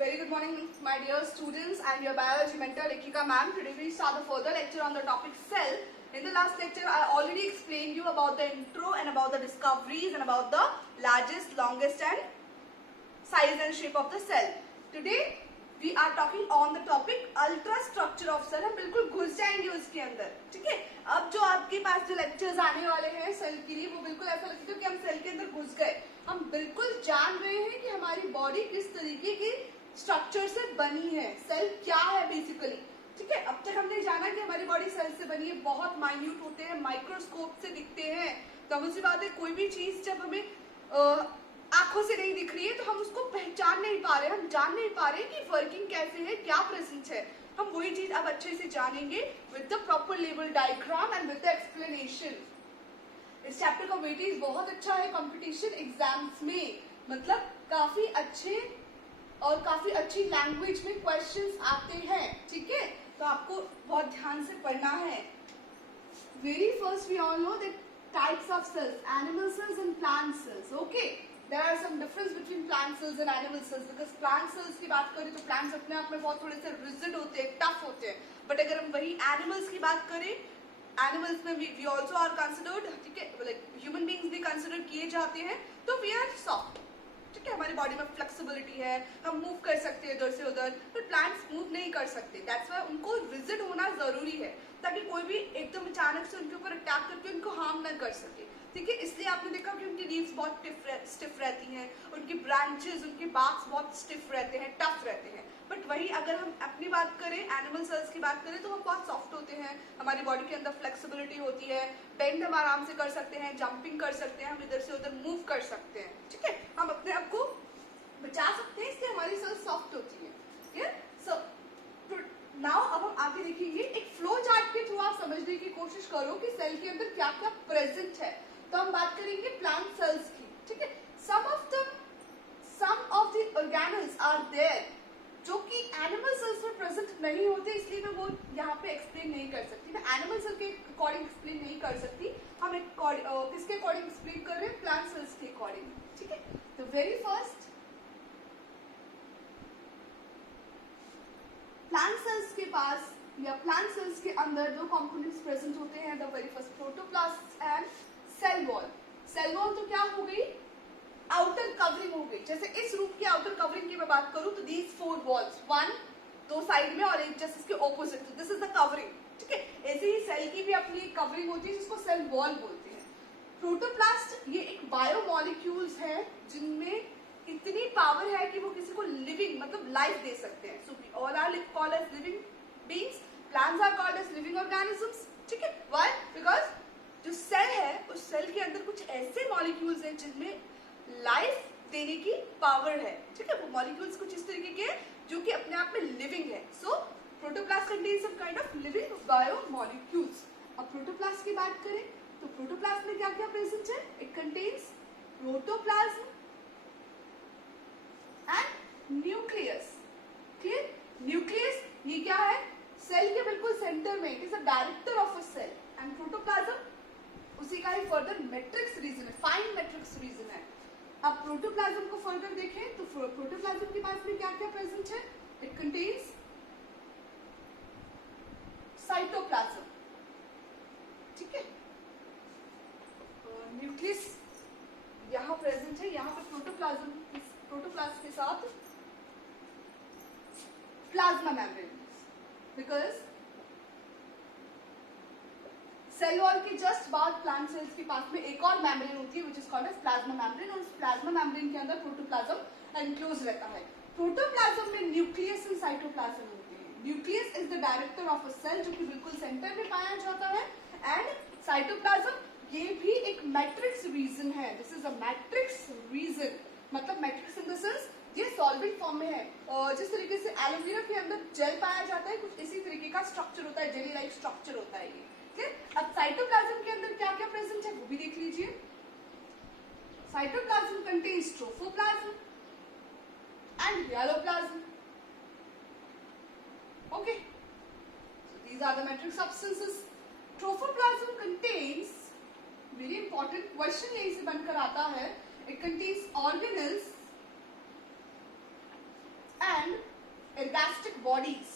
Very good morning, my dear students and your biology mentor Lekika ma'am. Today we start a further lecture on the topic cell. In the last lecture, I already explained you about the intro and about the discoveries and about the largest, longest and size and shape of the cell. Today we are talking on the topic ultra structure of cell. हम बिल्कुल घुस जाएंगे उसके अंदर, ठीक है? अब जो आपके पास जो लेक्चर्स आने वाले हैं सेल के लिए, वो बिल्कुल ऐसा लगेगा कि हम सेल के अंदर घुस गए. हम बिल्कुल जान रहे हैं कि हमारी बॉडी किस तरीके की स्ट्रक्चर से बनी है, सेल क्या है बेसिकली, ठीक है? अब तक हमने जाना कि हमारी बॉडी सेल से बनी है, बहुत माइन्यूट होते हैं, माइक्रोस्कोप से दिखते हैं. तो सी बात है, कोई भी चीज जब हमें आंखों से नहीं दिख रही है तो हम उसको पहचान नहीं पा रहे, हम जान नहीं पा रहे कि वर्किंग कैसे है, क्या प्रेजेंस है. हम वही चीज अब अच्छे से जानेंगे with the proper level diagram and with the explanation. इस चैप्टर का वेटेज बहुत अच्छा है कंपटीशन एग्जाम्स में, मतलब काफी अच्छे और काफी अच्छी लैंग्वेज में क्वेश्चंस आते हैं, ठीक है? तो आपको बहुत ध्यान से पढ़ना है. Very first we all know that types of cells, animal cells and plant cells. Okay, there are some difference between plant cells and animal cells. Because plant cells की बात करें तो प्लांट्स अपने आप में बहुत थोड़े से रिजिड होते हैं, टफ होते हैं. बट अगर हम वही एनिमल्स की बात करें, एनिमल्स में वी ऑल्सो आर कंसिडर्ड, ठीक है, लाइक ह्यूमन बींग्स भी कंसिडर किए जाते हैं. तो वी आर सॉफ्ट, ठीक है, हमारी बॉडी में फ्लेक्सिबिलिटी है, हम मूव कर सकते हैं इधर से उधर. पर प्लांट्स मूव नहीं कर सकते. दैट्स व्हाई उनको रिजिड होना जरूरी है, ताकि कोई भी एकदम अचानक से उनके ऊपर अटैक करके उनको हार्म ना कर सके, ठीक है? इसलिए आपने देखा कि उनकी लीव्स बहुत स्टिफ रहती हैं, उनकी ब्रांचेस, उनके बार्क्स बहुत स्टिफ रहते हैं, टफ रहते हैं. बट वही अगर हम अपनी बात करें, एनिमल सेल्स की बात करें, तो हम बहुत सॉफ्ट होते हैं, हमारी बॉडी के अंदर फ्लेक्सिबिलिटी होती है, बेंड हम आराम से कर सकते हैं, जंपिंग कर सकते हैं, हम इधर से उधर मूव कर सकते हैं, ठीक है? हम अपने आप को बचा सकते हैं, इसलिए हमारी सेल्स सॉफ्ट होती है. क्लियर? सो नाउ अब हम आगे देखेंगे. एक फ्लो चार्ट के थ्रू आप समझने की कोशिश करो कि सेल के अंदर क्या क्या प्रेजेंट है. तो हम बात करेंगे प्लांट सेल्स की, ठीक है? Some of the organelles are there जो कि एनिमल सेल्स में प्रेजेंट नहीं होते, इसलिए मैं वो यहाँ पे एक्सप्लेन नहीं कर सकती. मैं एनिमल सेल के अकॉर्डिंग एक्सप्लेन नहीं कर सकती. हम किसके अकॉर्डिंग एक्सप्लेन कर रहे हैं? प्लांट सेल्स के अकॉर्डिंग, ठीक है? तो वेरी फर्स्ट प्लांट सेल्स के पास या प्लांट सेल्स के अंदर दो कंपोनेंट्स प्रेजेंट होते हैं. The very first protoplast and cell wall. Cell wall तो क्या हो गई? आउटर कवरिंग हो गई. जैसे इस रूप की आउटर कवरिंग की मैं बात करूं तो दीज 4 वॉल्स, 1 दो साइड में और एक जस्ट इसके ऑपोजिट, तो दिस इज द कवरिंग, ठीक है? ऐसे ही सेल की भी अपनी एक कवरिंग होती है जिसको सेल वॉल बोलते हैं. प्रोटोप्लास्ट ये एक बायोमोलिक्यूल्स है जिनमें इतनी पावर है कि वो किसी को लिविंग मतलब लाइफ दे सकते हैं. So we all are called as living beings. Plants are called as living organisms, ठीक है? व्हाई? बिकॉज जो सेल है उस सेल के अंदर कुछ ऐसे मॉलिक्यूल्स हैं जिनमें लाइफ देने की पावर है, ठीक है? वो मॉलिक्यूल्स कुछ इस तरीके के जो कि अपने आप में लिविंग है. So protoplast contains some kind of living biomolecules. अब प्रोटोप्लास्ट की बात करें तो प्रोटोप्लास्ट में क्या क्या प्रेजेंट है? It contains protoplasm and nucleus. Clear? Nucleus ये क्या है? सेल के बिल्कुल सेंटर में, it is the director of a cell. And protoplasm उसी का ही फर्दर मैट्रिक्स रीजन है, फाइन मैट्रिक्स रीजन है. अब प्रोटोप्लाज्म को फर्दर देखें तो प्रोटोप्लाज्म के पास में क्या क्या प्रेजेंट है? इट कंटेन्स साइटोप्लाज्म, ठीक है? न्यूक्लियस यहाँ प्रेजेंट है, यहाँ पर प्रोटोप्लाज्म के साथ plasma membrane. Because cell wall के जस्ट बाद प्लांट सेल्स के पास में एक और मेम्ब्रेन होती है which is called as plasma membrane. और उस प्लाज्मा मेम्ब्रेन के अंदर प्रोटोप्लाज्म एनक्लोज रहता है. प्रोटोप्लाज्म में न्यूक्लियस एंड साइटोप्लाज्म होते हैं. Nucleus is the director of a cell जो कि बिल्कुल सेंटर में पाया जाता है. एंड साइटोप्लाज्म ये भी एक मैट्रिक्स रीजन है. This is a matrix region, मतलब मैट्रिक्स इन द सेंस ये सॉल्वेंट फॉर्म में है. जिस तरीके से एलोवेरा के अंदर जेल पाया जाता है, कुछ इसी तरीके का स्ट्रक्चर होता है, जेली लाइक स्ट्रक्चर होता है ये. अब साइटोप्लाज्म के अंदर क्या क्या प्रेजेंट है वो भी देख लीजिए. Cytoplasm contains trophoplasm and hyaloplasm. Okay, so these are the matrix substances. Trophoplasm contains, very important question यहीं से बनकर आता है, it contains organelles and ergastic bodies.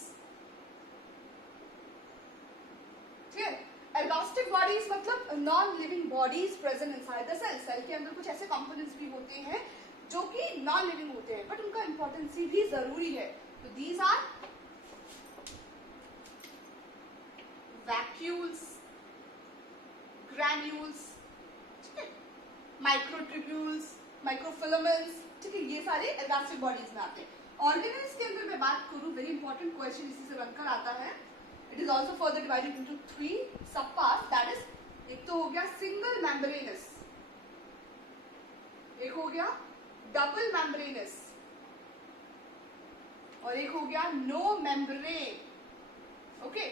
ठीक है, ergastic bodies मतलब non living bodies present inside the cell. Cell के अंदर कुछ ऐसे कंपोनेंट्स भी होते हैं जो कि नॉन लिविंग होते हैं, बट उनका इंपॉर्टेंस भी जरूरी है. तो दीज आर वैक्यूल्स, ग्रैन्यूल्स, ठीक है, माइक्रोट्यूब्यूल्स, माइक्रोफिलामेंट्स, ठीक है, ये सारे एर्गास्टिक बॉडीज में आते हैं. ऑर्गेनेल्स के अंदर मैं बात करूं, वेरी इंपॉर्टेंट क्वेश्चन इसी से बनकर आता है. It is also further divided into 3 सब पार्ट्स. दैट इज, एक तो हो गया सिंगल मेम्ब्रेनस, एक हो गया डबल मेम्ब्रेनस, और एक हो गया नो मेम्ब्रेन. ओके,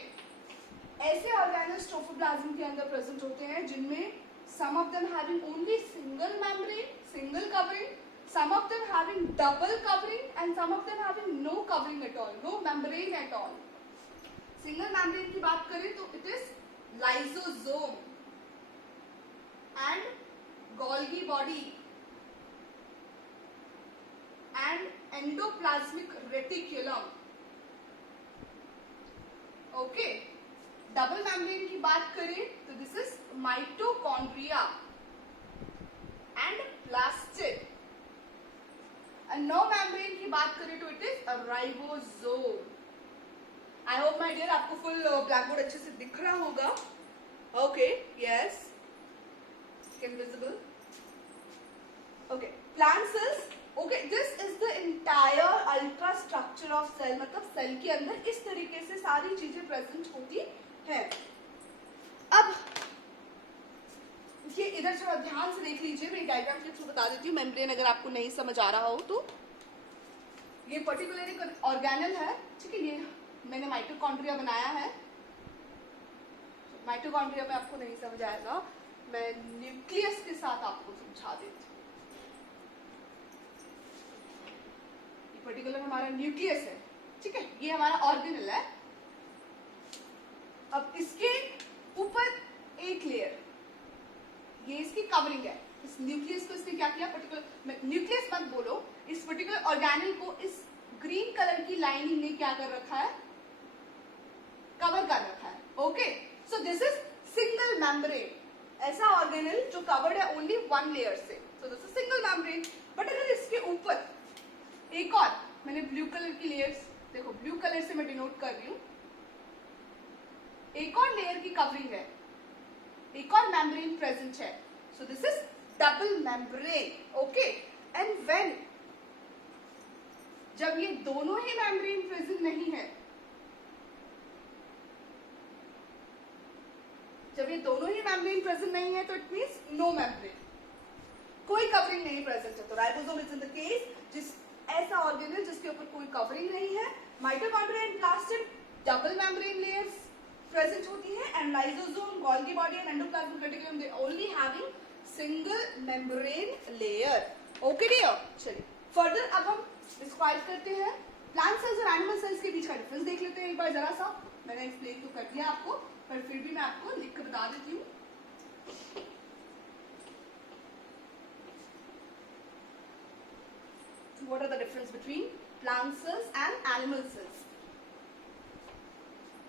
ऐसे ऑर्गेनेल्स ट्रोफोप्लाज्म के अंदर प्रेजेंट होते हैं जिनमें some of them having only single membrane, single covering, some of them having double covering, and some of them having no covering at all, no membrane at all. Single membrane की बात करें तो it is lysosome and Golgi body and endoplasmic reticulum. Okay. Double membrane की बात करें तो this is mitochondria and plastid. No membrane की बात करें तो it is ribosome. I hope my dear आपको फुल ब्लैक बोर्ड अच्छे से दिख रहा होगा. Okay, yes, can visible. Okay, plant cells. Okay, this is the entire ultrastructure of cell. मतलब सेल के अंदर इस तरीके से सारी चीजें प्रेजेंट होती है. अब ये इधर थोड़ा ध्यान से देख लीजिए, मैं डायग्राम के थ्रू बता देती हूँ. मेम्ब्रेन अगर आपको नहीं समझ आ रहा हो तो ये पर्टिकुलर एक ऑर्गेनल है, ठीक है. ये मैंने माइटोकॉन्ड्रिया बनाया है. माइटोकॉन्ड्रिया में आपको नहीं समझ आएगा, मैं न्यूक्लियस के साथ आपको समझा देती हूँ. ये पर्टिकुलर हमारा न्यूक्लियस है, ठीक है. ये हमारा ऑर्गेनल है. अब इसके ऊपर एक लेयर, ये इसकी कवरिंग है. इस न्यूक्लियस को इसने क्या किया, पर्टिकुलर न्यूक्लियस मत बोलो, इस पर्टिकुलर ऑर्गेनल को इस ग्रीन कलर की लाइनिंग ने क्या कर रखा है, कवर कर रखा है. Okay, so this is single membrane. ऐसा ऑर्गेनल जो कवर्ड है ओनली वन लेयर से, सो this is single membrane. But अगर इसके ऊपर एक और, मैंने ब्लू कलर की लेयर्स, देखो ब्लू कलर से मैं डिनोट कर रही हूँ, एक और लेयर की कवरिंग है, एक और मेम्ब्रेन प्रेजेंट है. सो this is double membrane. Okay, and when, जब ये दोनों ही मेम्ब्रेन प्रेजेंट नहीं है, जब ये दोनों ही मेम्ब्रेन प्रेजेंट नहीं है तो इट मींस नो मेम्ब्रेन, कोई कवरिंग नहीं प्रेजेंट है. तो ribosome is in the case जिस ऐसा ऑर्गेनल जिसके ऊपर कोई कवरिंग नहीं है. Mitochondria and plastid double membrane layers present होती है, and lysosome, Golgi body and endoplasmic reticulum they only having single membrane layer. Okay dear, चलिए फर्दर अब हम डिस्क्राइब करते हैं प्लांट सेल्स और एनिमल सेल्स के बीच का डिफरेंस देख लेते हैं एक बार जरा सा. मैंने एक्सप्लेन तो कर दिया आपको, पर फिर भी मैं आपको लिख कर बता देती हूँ. What are the difference between plant cells and animal cells?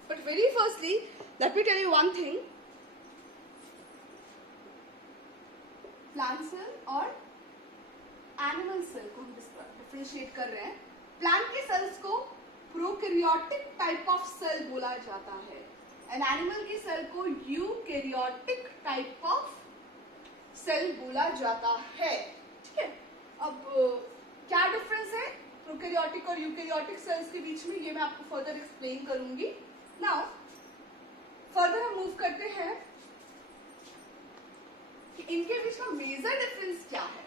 But very firstly, let me tell you one thing. Plant cell और animal cell को हम differentiate कर रहे हैं. Plant के cells को prokaryotic type of cell बोला जाता है, and animal के cell को eukaryotic type of cell बोला जाता है. ठीक है, अब क्या डिफरेंस है प्रोकैरियोटिक और यूकैरियोटिक सेल्स के बीच में, ये मैं आपको फर्दर एक्सप्लेन करूंगी. नाउ फर्दर हम मूव करते हैं कि इनके बीच का मेजर डिफरेंस क्या है.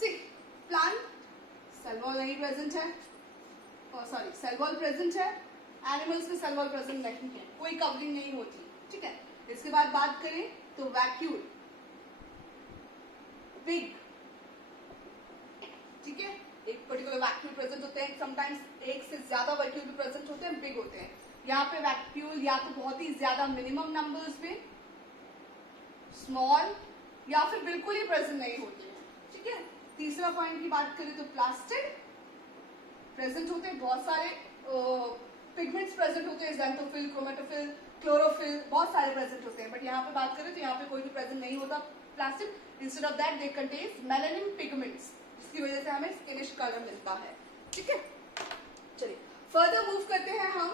सी, प्लांट सेल वॉल नहीं प्रेजेंट है, सॉरी सेल वॉल प्रेजेंट है, एनिमल्स में सेल वॉल प्रेजेंट नहीं है, कोई कवरिंग नहीं होती. ठीक है, इसके बाद बात करें तो वैक्यूल, बिग, ठीक है, एक पर्टिकुलर वैक्यूल प्रेजेंट होते हैं. समटाइम्स एक से ज्यादा वैक्यूल भी प्रेजेंट होते हैं, बिग होते हैं. यहाँ पे वैक्यूल या तो बहुत ही ज्यादा मिनिमम नंबर्स में, स्मॉल, या फिर बिल्कुल ही प्रेजेंट नहीं होते हैं. ठीक है, तीसरा पॉइंट की बात करें तो प्लास्टिड प्रेजेंट होते हैं, बहुत सारे पिगमेंट्स प्रेजेंट होते हैं, ज़ैंथोफिल, क्रोमेटोफिल, क्लोरोफिल, बहुत सारे प्रेजेंट होते हैं, बट यहाँ पे बात करें तो यहाँ पे कोई भी प्रेजेंट नहीं होता plastid. Instead of that they contains melanin pigments, जिसकी वजह से हमें स्किनिश कलर मिलता है. ठीक है, चलिए फर्दर मूव करते हैं हम.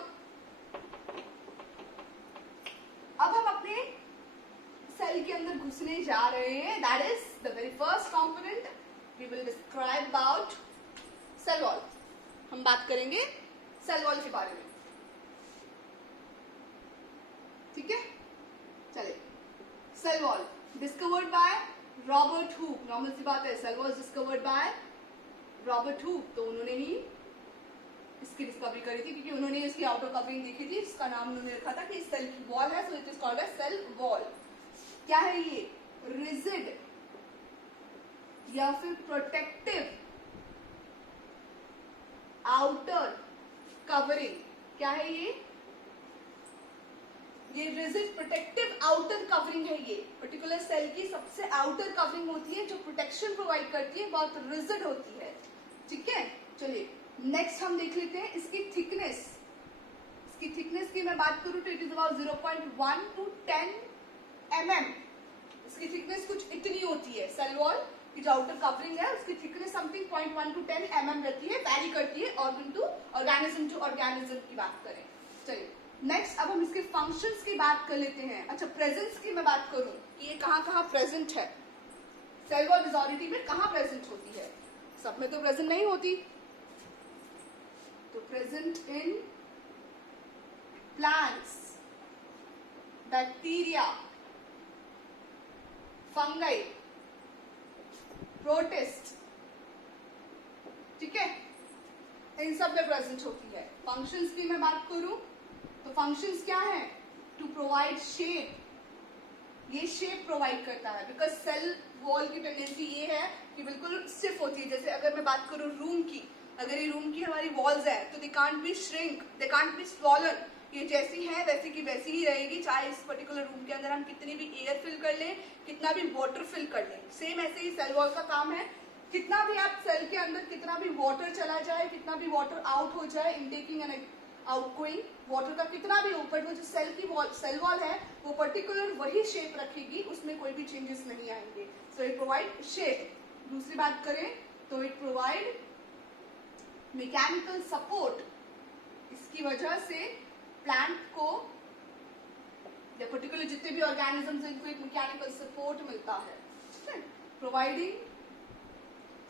अब हम अपने सेल के अंदर घुसने जा रहे हैं. That is the very first component we will describe about cell wall. हम बात करेंगे सेल वॉल के बारे में. ठीक है, चलिए. Cell wall discovered by Robert Hooke. Normal सी बात है, cell wall discovered by Robert Hooke. तो उन्होंने ही इसकी डिस्कवरी करी थी, क्योंकि उन्होंने इसकी आउटर कवरिंग देखी थी. इसका नाम उन्होंने रखा था कि सेल की वॉल है, so it is called as cell wall. क्या है ये? रिजिड या फिर प्रोटेक्टिव आउटर कवरिंग. क्या है ये? ये रिजिड प्रोटेक्टिव आउटर कवरिंग है. ये पर्टिकुलर सेल की सबसे आउटर कवरिंग होती है जो प्रोटेक्शन प्रोवाइड करती है, बहुत रिजिड होती है. ठीक है, चलिए नेक्स्ट हम देख लेते हैं इसकी थिकनेस. इसकी थिकनेस की मैं बात करूं तो it is about 0.1 to 10 mm. इसकी थिकनेस कुछ इतनी होती है. सेल वॉल की जो आउटर कवरिंग है उसकी थिकनेस समथिंग 0.1 to 10 mm रहती है. वैरी करती है ऑर्गन टू ऑर्गेनिज्म की बात करें. चलिए नेक्स्ट अब हम इसके फंक्शंस की बात कर लेते हैं. अच्छा, प्रेजेंस की मैं बात करूं कि ये कहाँ कहाँ प्रेजेंट है. सेल वॉल मेजॉरिटी में कहाँ प्रेजेंट होती है? सब में तो प्रेजेंट नहीं होती. तो present in plants, bacteria, fungi, protist. ठीक है, इन सब में प्रेजेंट होती है. फंक्शंस की मैं बात करूं तो फंक्शंस क्या है? To provide shape. ये शेप प्रोवाइड करता है, बिकॉज सेल वॉल की टेंडेंसी ये है कि बिल्कुल स्टिफ होती है. जैसे अगर मैं बात करूं रूम की, अगर ये रूम की हमारी वॉल्स है तो they can't be shrink, they can't be swollen. ये जैसी है वैसी की वैसी ही रहेगी, चाहे इस पर्टिकुलर रूम के अंदर हम कितनी भी एयर फिल कर लें, कितना भी वाटर फिल कर लें. सेम ऐसे ही सेल वॉल का काम है. कितना भी आप सेल के अंदर कितना भी वाटर चला जाए, कितना भी वाटर आउट हो जाए, इनटेकिंग एंड आउटगोइंग वाटर का कितना भी ऊपर, वो जो सेल वॉल है वो पर्टिकुलर वही शेप रखेगी, उसमें कोई भी चेंजेस नहीं आएंगे. So it provide shape. दूसरी बात करें तो इट प्रोवाइड मैकेनिकल सपोर्ट. इसकी वजह से प्लांट को या पर्टिकुलर जितने भी ऑर्गेनिजम्स हैं इनको एक मैकेनिकल सपोर्ट मिलता है. प्रोवाइडिंग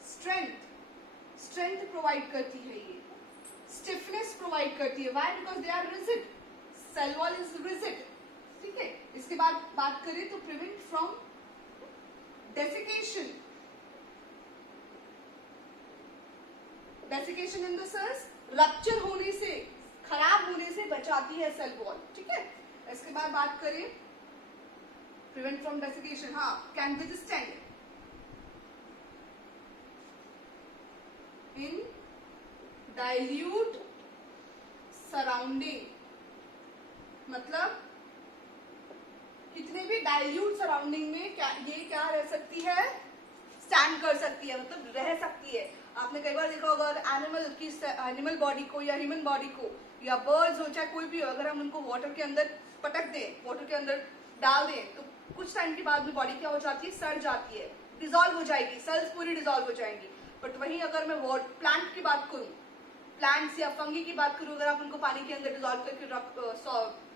स्ट्रेंथ प्रोवाइड करती है. ये स्टिफनेस प्रोवाइड करती है. Why? Because they are rigid. Cell wall is rigid. ठीक है, इसके बाद बात करें तो prevent from desiccation. Desiccation in the sense rupture होने से, खराब होने से बचाती है सेल वॉल. ठीक है, इसके बाद बात करें प्रिवेंट फ्रॉम डेसिकेशन. हाँ, can withstand in dilute surrounding. मतलब कितने भी डाइल्यूट सराउंडिंग में ये क्या रह सकती है? स्टैंड कर सकती है, मतलब रह सकती है. आपने कई बार देखा होगा एनिमल बॉडी को या ह्यूमन बॉडी को या बर्ड्स हो चाहे कोई भी हो, अगर हम उनको वाटर के अंदर पटक दें, वाटर के अंदर डाल दें, तो कुछ टाइम के बाद में बॉडी क्या हो जाती है? सड़ जाती है, डिजॉल्व हो जाएगी, सेल्स पूरी डिजॉल्व हो जाएंगी. बट वहीं अगर मैं प्लांट की बात करूं, प्लांट्स या फंगी की बात करूं, अगर आप उनको पानी के अंदर डिजॉल्व करके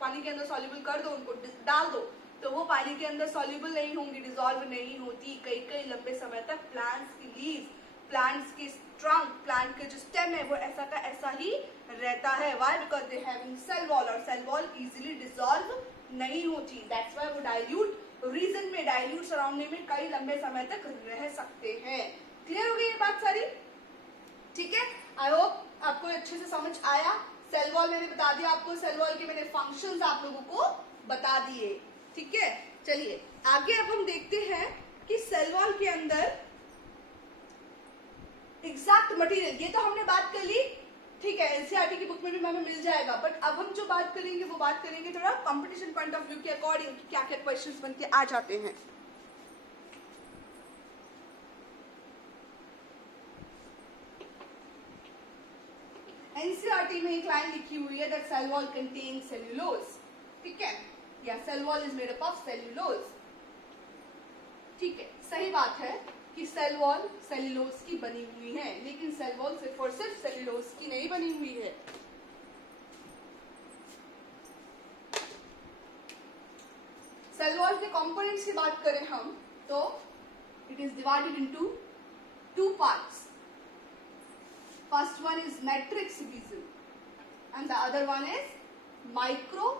पानी के अंदर सॉल्युबल कर दो, उनको डाल दो, तो वो पानी के अंदर सॉल्युबल नहीं होंगी, डिजॉल्व नहीं होती. कई लंबे समय तक प्लांट्स की लीव्स, प्लांट्स की ट्रंक, प्लांट के जो स्टेम है वो ऐसा का ऐसा ही रहता है. Why? Because they having cell wall, और सेल वॉल इजीली डिसॉल्व नहीं होती. दैट्स व्हाई वो डाइल्यूट रीजन में, डाइल्यूट सराउंडिंग में कई लंबे समय तक रह सकते हैं. क्लियर हो गई ये बात सारी? ठीक है, आई होप आपको अच्छे से समझ आया. सेल वॉल मैंने बता दिया आपको, सेल वॉल के मैंने फंक्शंस आप लोगों को बता दिए. ठीक है, चलिए आगे अब हम देखते हैं कि सेल वॉल के अंदर एग्जैक्ट मटेरियल, ये तो हमने बात कर ली. ठीक है, एनसीईआरटी की बुक में भी हमें मिल जाएगा. बट अब हम जो बात करेंगे वो बात करेंगे थोड़ा कंपटीशन पॉइंट ऑफ व्यू के अकॉर्डिंग, क्या क्या क्वेश्चंस बन के आ जाते हैं. एनसीईआरटी में एक लाइन लिखी हुई है that cell wall contain cellulose, ठीक है, या cell wall is made up of cellulose, ठीक है, सही बात है कि सेल वॉल सेल्यूलोज की बनी हुई है, लेकिन सेल वॉल सिर्फ और सिर्फ सेल्यूलोज की नहीं बनी हुई है। सेल वॉल के कंपोनेंट्स की बात करें हम तो it is divided into two parts. First one is matrix region and the other one is micro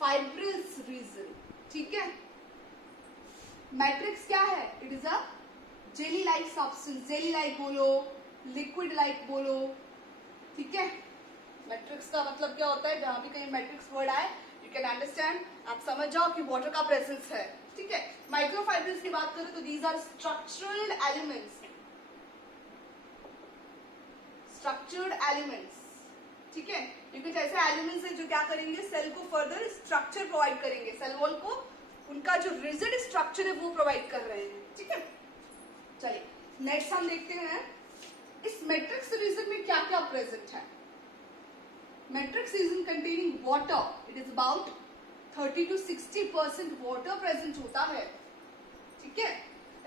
fibrils region, ठीक है। मैट्रिक्स क्या है? It is a jelly like substance, jelly like बोलो, लिक्विड लाइक बोलो, ठीक है। मैट्रिक्स का मतलब क्या होता है? जहां भी कहीं मैट्रिक्स वर्ड आए यू कैन अंडरस्टैंड, आप समझ जाओ कि वाटर का प्रेजेंस है, ठीक है। माइक्रोफाइब्रिल्स की बात करें तो these are structural elements, structured elements, ठीक है। ये कुछ ऐसे एलिमेंट्स है जो क्या करेंगे, सेल को फर्दर स्ट्रक्चर प्रोवाइड करेंगे, सेल वॉल को उनका जो रिजिड स्ट्रक्चर है वो प्रोवाइड कर रहे हैं, ठीक है। चलिए नेक्स्ट हम देखते हैं इस मैट्रिक्स रीजन में क्या क्या प्रेजेंट है। Matrix reason containing water, it is about 30 to 60% water present होता है, ठीक है।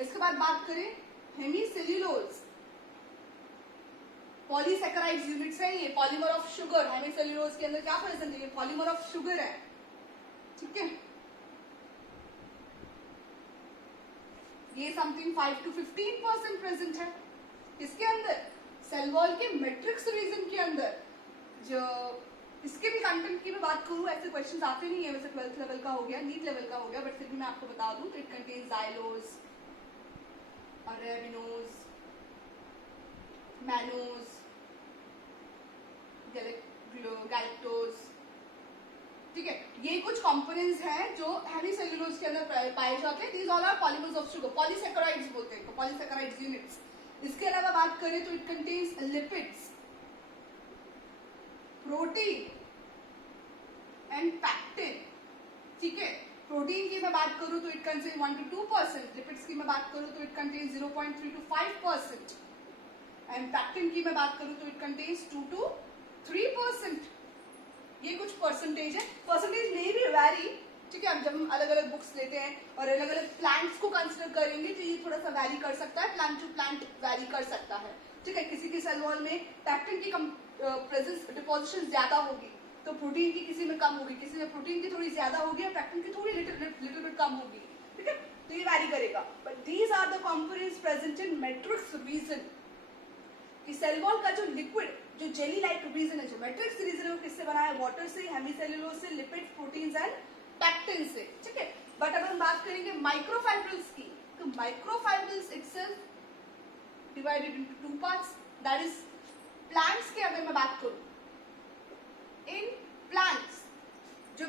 इसके बाद बात करें हेमीसेल्यूलोज, पॉलीसैकेराइड्स यूनिट्स है, ये पॉलीमर ऑफ शुगर। हेमीसेल्यूलोज के अंदर क्या प्रेजेंट है? ये पॉलीमर ऑफ शुगर है, ठीक है। ये समथिंग 5 to 15% प्रेजेंट है इसके अंदर, सेल वॉल के मैट्रिक्स रीजन के अंदर। जो इसके भी कंटेंट की मैं बात करूं, ऐसे क्वेश्चंस आते नहीं है, वैसे 12th लेवल का हो गया, नीट लेवल का हो गया, बट फिर भी मैं आपको बता दूं तो it contains xylose, arabinose, mannose, galactose, ठीक है। ये कुछ कंपोनेंट्स हैं जो हेमीसेल्यूलोज के अंदर पाए जाते हैं। These all are polymers of sugar, polysaccharides बोलते हैं, पॉलीसैकेराइड्स यूनिट्स। इसके अलावा बात करें तो it contains lipids, protein and pectin, ठीक है। प्रोटीन की मैं बात करूं तो इट कंटेन्स 1 to 2%, लिपिड्स की मैं बात करूं तो it contains 0.3 to 5%, and pectin की मैं बात करूं तो इट कंटेन्स 2 to 3%। ये कुछ परसेंटेज है, परसेंटेज में भी वैरी, ठीक है। अब जब हम अलग अलग बुक्स लेते हैं और अलग अलग प्लांट्स को कंसिडर करेंगे तो ये थोड़ा सा वैरी कर सकता है, प्लांट टू प्लांट वैरी कर सकता है, ठीक है। किसी की सेल वॉल में पैक्टिन की प्रेजेंस डिपोजिशन ज्यादा होगी तो प्रोटीन की किसी में कम होगी, किसी में प्रोटीन की थोड़ी ज्यादा होगी और पैक्टिन की थोड़ी लिटिल बिट कम होगी, ठीक है। तो ये वैरी करेगा, but these are the components present in matrix region. कि सेल वॉल का जो लिक्विड, जो जेली लाइक रीजन है, जो मैट्रिक्स रीजन है, वो किससे बना है? वाटर से, हेमीसेल्यूलोज से, लिपिड, प्रोटीन्स एंड पैक्टिन से, ठीक है। बट अगर हम बात करेंगे माइक्रोफाइब्रिल्स की तो microfibrils itself divided into two parts, that is plants के अगर मैं बात करूं, इन प्लांट्स जो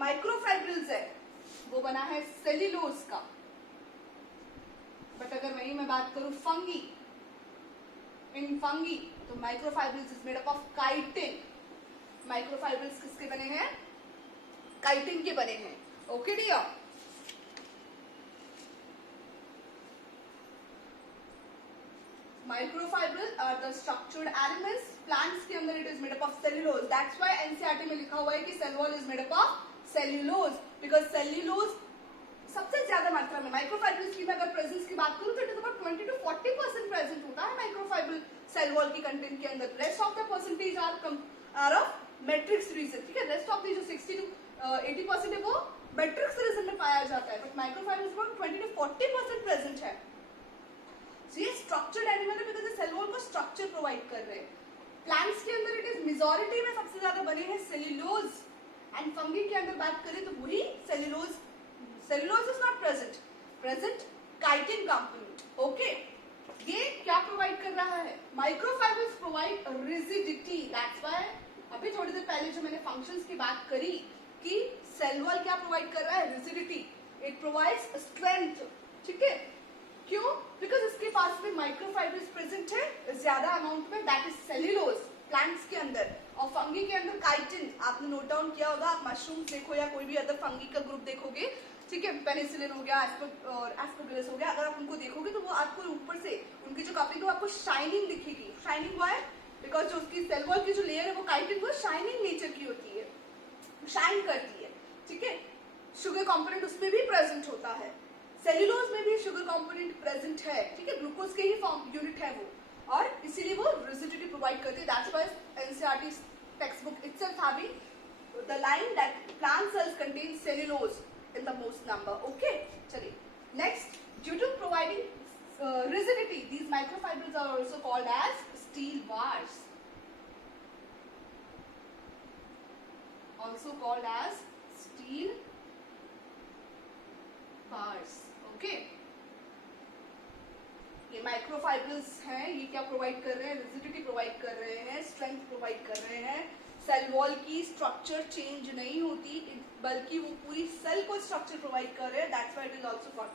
माइक्रोफाइब्रिल्स है वो बना है सेल्यूलोज का। बट अगर वही मैं बात करूं फंगी, इन फंगी तो microfibrils is made up of chitin. Microfibrils किसके बने हैं? काइटिन के बने हैं, okay dear. Microfibrils are the structured elements. Plants के अंदर it is made up of cellulose. That's why NCERT में लिखा हुआ है कि cell wall is made up of cellulose because cellulose सबसे ज्यादा मात्रा में माइक्रोफाइब्रिल्स की मैं अगर प्रेजेंस की बात करूं तो it is about 20 to 40% present होता है माइक्रोफाइब्रिल सेल वॉल की कंटेंट के अंदर। Rest of the percentage are of matrix region, ठीक है। रेस्ट ऑफ द जो 60 to 80% है वो मैट्रिक्स रीजन में पाया जाता है, but microfibrils about 20 to 40% present है। So, ये स्ट्रक्चर्ड एनिमल है बिकॉज़ सेल वॉल को स्ट्रक्चर प्रोवाइड कर रहे हैं। प्लांट्स के अंदर इट इज मेजॉरिटी में सबसे ज्यादा बने हैं सेल्यूलोज, एंड फंगी के अंदर बात करें तो वही cellulose, cellulose is not present chitin component, okay. ये क्या प्रोवाइड कर रहा है? Microfibrils provide rigidity, that's why अभी थोड़ी देर पहले जो मैंने फंक्शंस की बात करी कि सेल वॉल क्या प्रोवाइड कर रहा है? रिजिडिटी, इट प्रोवाइड्स स्ट्रेंथ, ठीक है। क्यों? बिकॉज इसके पास में माइक्रोफाइब्रिल्स प्रेजेंट है ज्यादा अमाउंट में, दैट इज सेल्यूलोज प्लांट्स के अंदर, और फंगी के अंदर काइटिन। आपने नोट डाउन किया होगा, आप मशरूम देखो या कोई भी अदर फंगी का ग्रुप देखोगे, ठीक है, पेनिसिलिन हो गया, एस्परगिलस हो गया, अगर आप उनको देखोगे तो वो आपको ऊपर से उनकी जो कवरिंग है आपको शाइनिंग दिखेगी। शाइनिंग हुआ है बिकॉज जो उसकी सेल वॉल की जो लेयर है वो काइटिन वो शाइनिंग नेचर की होती है, शाइन करती है, ठीक है। शुगर कंपोनेंट उसमें भी प्रेजेंट होता है, सेल्यूलोज में भी शुगर कंपोनेंट प्रेजेंट है, ठीक है, ग्लूकोज के ही फॉर्म यूनिट है वो, और इसीलिए वो रिजिडिटी प्रोवाइड करती है। That's why NCERT text book itself having the line that plant cells contain cellulose in the most number. Okay, चलिए next, due to providing rigidity, these microfibrils are also called as steel bars, also called as steel bars. Okay, ये microfibrils हैं, ये क्या provide कर रहे हैं, rigidity provide कर रहे हैं, स्ट्रेंथ प्रोवाइड कर रहे हैं, सेल वॉल की स्ट्रक्चर चेंज नहीं होती बल्कि वो पूरी सेल को स्ट्रक्चर प्रोवाइड कर रहे हैं। That's why it is also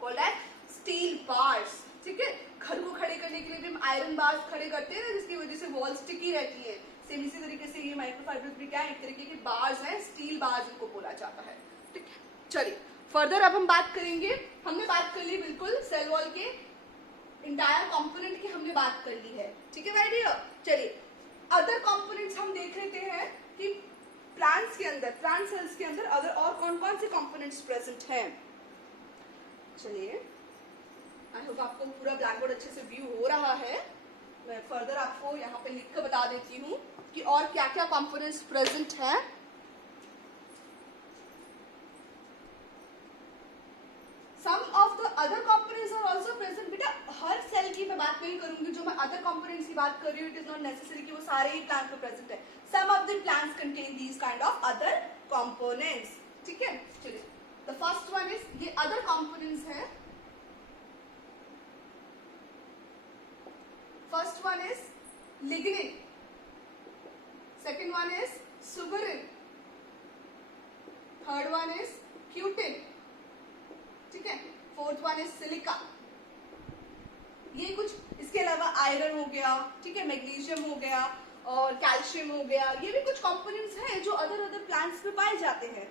called as steel bars, ठीक है। घर को खड़े करने के लिए भी हम आयरन बार्स खड़े करते हैं जिसकी वजह से वॉल स्टिकी रहती है, सेम इसी तरीके से ये माइक्रोफाइब्रिल्स भी क्या है, एक तरीके के बार्स हैं, स्टील बार्स इनको बोला जाता है, ठीक है। चलिए फर्दर अब हम बात करेंगे, हमने बात कर ली बिल्कुल सेल वॉल के इंटायर कंपोनेंट की हमने बात कर ली है, ठीक है माय डियर। चलिए अदर कंपोनेंट्स हम देख लेते हैं कि प्लांट्स के अंदर, प्लांट सेल्स के अंदर अदर और कौन कौन से कंपोनेंट्स प्रेजेंट हैं। चलिए आई होप आपको पूरा ब्लैक बोर्ड अच्छे से व्यू हो रहा है। मैं फर्दर आपको यहाँ पे लिख कर बता देती हूँ कि और क्या क्या कंपोनेंट्स प्रेजेंट हैं। Some of the other components are also present. बेटा हर सेल की मैं बात नहीं करूंगी, जो मैं अदर कंपोनेंट्स की बात कर रही हूँ इट इज नॉट नेसेसरी कि वो सारे ही प्लांट में प्रेजेंट है। Some of the plants contain these kind of other components, ठीक है। चलिए the first one is, ये other components है। First one is lignin, second one is suberin, third one is cutin, ठीक है, फोर्थ वन इज सिलिका। ये कुछ, इसके अलावा आयरन हो गया, ठीक है, मैग्नीशियम हो गया और कैल्शियम हो गया, ये भी कुछ कंपोनेंट्स हैं जो अदर प्लांट्स में पाए जाते हैं।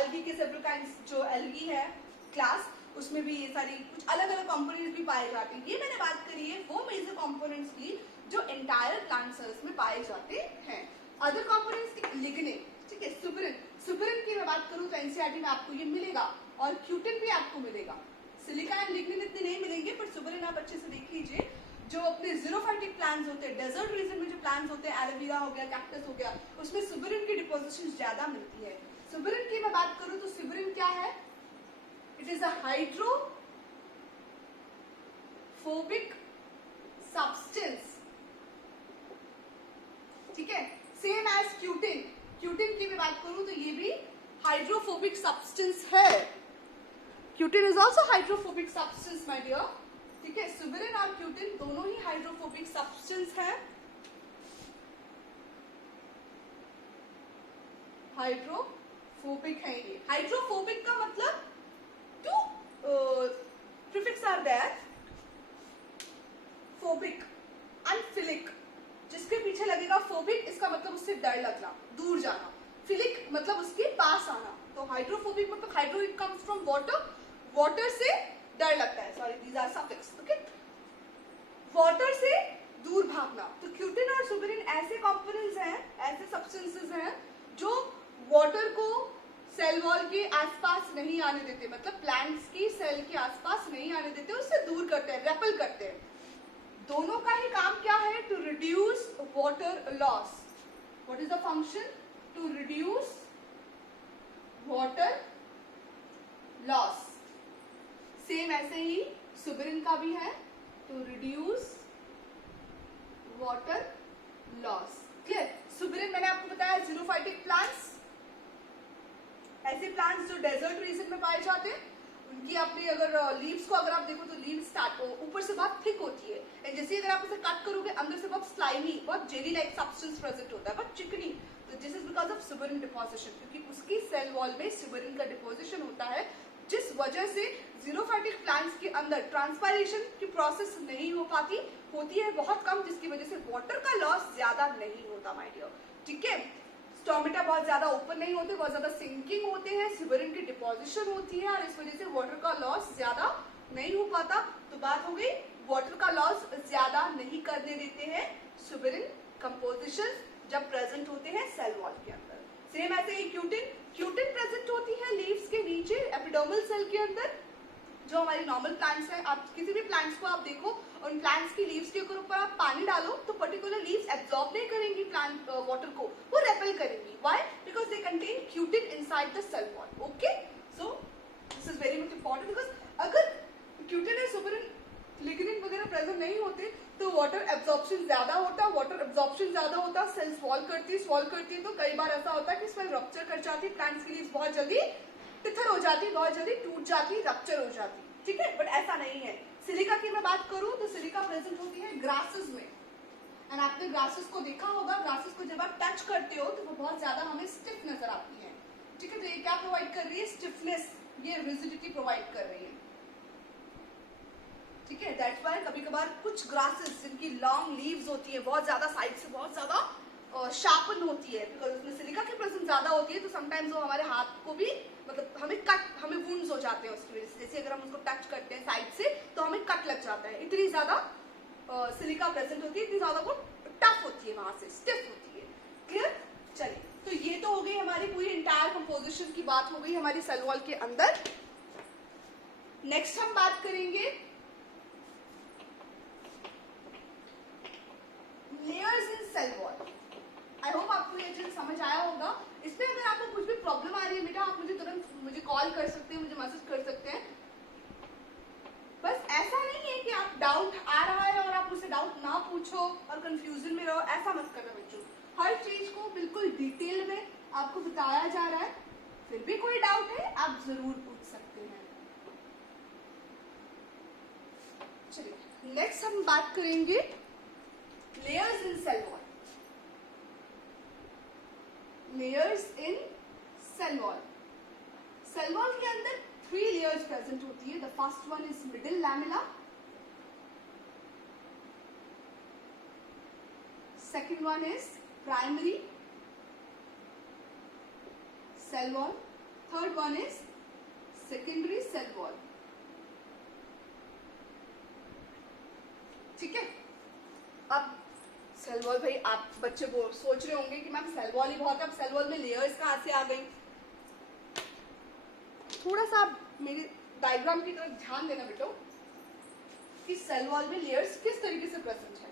एल्गी के सेवरल काइंड्स, जो एल्गी है क्लास, उसमें भी ये सारी कुछ अलग अलग कंपोनेंट्स भी पाए जाते हैं। ये मैंने बात करी है वो मेजर कंपोनेंट्स की जो एंटायर प्लांट सेल्स में पाए जाते हैं। अदर कंपोनेंट्स की लिग्निन, ठीक है, सुबेरिन, सुबेरिन की मैं बात करूं तो एनसीईआरटी में आपको ये मिलेगा और क्यूटिन भी आपको मिलेगा। सिलिका एंड लिग्निन इतने नहीं मिलेंगे, पर सुबेरिन आप अच्छे से देख लीजिए। जो अपने जीरोफाइटिक प्लांट्स होते हैं, डेजर्ट रीजन में जो प्लांट्स होते हैं, एलोवेरा हो गया, कैक्टस हो गया, उसमें सुबेरिन की डिपोजिशन ज्यादा मिलती है। सुबेरिन की मैं बात करूं तो सुबेरिन क्या है, it is a hydrophobic substance, ठीक है, सेम एज क्यूटिन। क्यूटिन की मैं बात करूं तो ये भी हाइड्रोफोबिक सब्सटेंस है। Cutin is also hydrophobic substance my dear, ठीक है। सुबेरिन और क्यूटिन दोनों ही हाइड्रोफोबिक सब्सटेंस है, हाइड्रोफोबिक है ये। हाइड्रोफोबिक का मतलब two prefix are there, phobic, अनफिलिक, जिसके पीछे लगेगा फोबिक, इसका मतलब उससे डर लगना, दूर जाना, फिलिक मतलब उसके पास आना। तो हाइड्रोफोबिक मतलब hydro it comes from water, water से डर लगता है, sorry these are suffix, okay, water से दूर भागना। तो क्यूटिन और सुबेरिन ऐसे कंपोनेंट्स हैं, ऐसे सब्सटेंसेस हैं जो वाटर को सेल वॉल के आसपास नहीं आने देते, मतलब प्लांट्स की सेल के आसपास नहीं आने देते, उससे दूर करते हैं, रेपल करते हैं। दोनों का ही काम क्या है, to reduce water loss. What is the function, to reduce water loss. Same ऐसे ही सुबेरिन का भी है, to reduce water loss. Clear. Suberin मैंने आपको बताया जीरोफाइटिक प्लांट्स, ऐसे प्लांट्स जो डेजर्ट रीजन में पाए जाते हैं, उनकी अपनी अगर लीव्स को अगर आप देखो तो लीव्स स्टार्ट ऊपर से बहुत थिक होती है, एंड जैसे अगर आप इसे कट करोगे अंदर से बहुत स्लाइमी, बहुत जेली लाइक सब्सटेंस प्रेजेंट होता है, बहुत चिकनी। तो this is because of suberin deposition, क्योंकि उसकी सेल वॉल में सुबेरिन का डिपोजिशन होता है, जिस वजह से जीरोफाइटिक प्लांट्स के अंदर ट्रांसपायरेशन की प्रोसेस नहीं हो पाती, होती है बहुत कम, जिसकी वजह से वाटर का लॉस ज्यादा नहीं होता माय डियर, ठीक है। स्टोमेटा बहुत ज्यादा ओपन नहीं होते, बहुत ज्यादा सिंकिंग होते हैं, सुबेरिन की डिपोजिशन होती है और इस वजह से वाटर का लॉस ज्यादा नहीं हो पाता। तो बात हो गई, वाटर का लॉस ज्यादा नहीं करने देते हैं सुबेरिन कंपोजिशन जब प्रेजेंट होते हैं सेल वॉल के अंदर। सेम ऐसे ही क्यूटिन प्रेजेंट होती है लीव्स के नीचे एपिडर्मल सेल के अंदर। जो हमारी नॉर्मल प्लांट्स है, आप किसी भी प्लांट्स को आप देखो, उन प्लांट्स की लीव्स के ऊपर आप पानी डालो तो पर्टिकुलर लीव्स एब्जॉर्ब नहीं करेंगी प्लांट वाटर को, वो रेपेल करेंगी। Why? Because they contain cutin inside the cell wall. Okay, so this is very much important, because अगर क्यूटिन और सुबेरिन लिग्निन वगैरह प्रेजेंट नहीं होते तो वाटर एब्जॉर्प्शन ज्यादा होता, वाटर एब्जॉर्प्शन ज्यादा होता, सेल स्वॉल करती है तो कई बार ऐसा होता है कि सेल रप्चर कर जाती है, प्लांट्स की लीव्स बहुत जल्दी तिथर हो जाती, बहुत जल्दी टूट जाती, रप्चर हो जाती। ठीक है, बट ऐसा नहीं है। सिलिका की मैं बात करूं तो सिलिका प्रेजेंट होती है ग्रासेस में, एंड आपने ग्रासेस को देखा होगा, ग्रासेस को जब आप टच करते हो तो वो बहुत ज्यादा हमें स्टिफ नजर आती है। ठीक है, तो ये क्या प्रोवाइड कर रही है? स्टिफनेस, ये रिजिडिटी प्रोवाइड कर रही है। ठीक है, दैट्स व्हाई कभी कभार कुछ ग्रासेस जिनकी लॉन्ग लीव्स होती है, बहुत ज्यादा साइड से बहुत ज्यादा शार्पन होती है, बिकॉज उसमें सिलिका की प्रेजेंस ज्यादा होती है, तो समटाइम्स वो हमारे हाथ को भी मतलब हमें वुंड्स हो जाते हैं उसकी वजह से। जैसे अगर हम उसको टच करते हैं साइड से तो हमें कट लग जाता है, इतनी ज्यादा सिलिका प्रेजेंट होती है, इतनी ज्यादा वो टफ होती है, वहां से स्टिफ होती है। क्लियर? चलिए, तो ये तो हो गई हमारी पूरी इंटायर कंपोजिशन की बात हो गई हमारी सेल वॉल के अंदर। नेक्स्ट हम बात करेंगे layers in cell wall. I hope आपको ये चीज समझ आया होगा। इसमें अगर आपको कुछ भी प्रॉब्लम आ रही है बेटा, आप मुझे तुरंत मुझे कॉल कर सकते हैं, मुझे मैसेज कर सकते हैं। बस ऐसा नहीं है कि आप डाउट आ रहा है और आप मुझसे डाउट ना पूछो और कंफ्यूजन में रहो, ऐसा मत करना बच्चों। हर चीज को बिल्कुल डिटेल में आपको बताया जा रहा है। फिर भी कोई डाउट है आप जरूर पूछ सकते हैं। चलिए, नेक्स्ट हम बात करेंगे layers in cell wall. Layers in cell wall. Cell wall के अंदर 3 लेयर्स प्रेजेंट होती है। The first one is middle lamella, second one is primary cell wall, third one is secondary cell wall. ठीक है, अब सेल वॉल, भाई आप बच्चे सोच रहे होंगे कि मैम सेल वॉल ही बहुत है, अब सेल वॉल में लेयर्स कहाँ से आ गई? थोड़ा सा आप मेरी डायग्राम की तरफ ध्यान देना बेटो कि सेल वॉल में लेयर्स किस तरीके से प्रेजेंट है।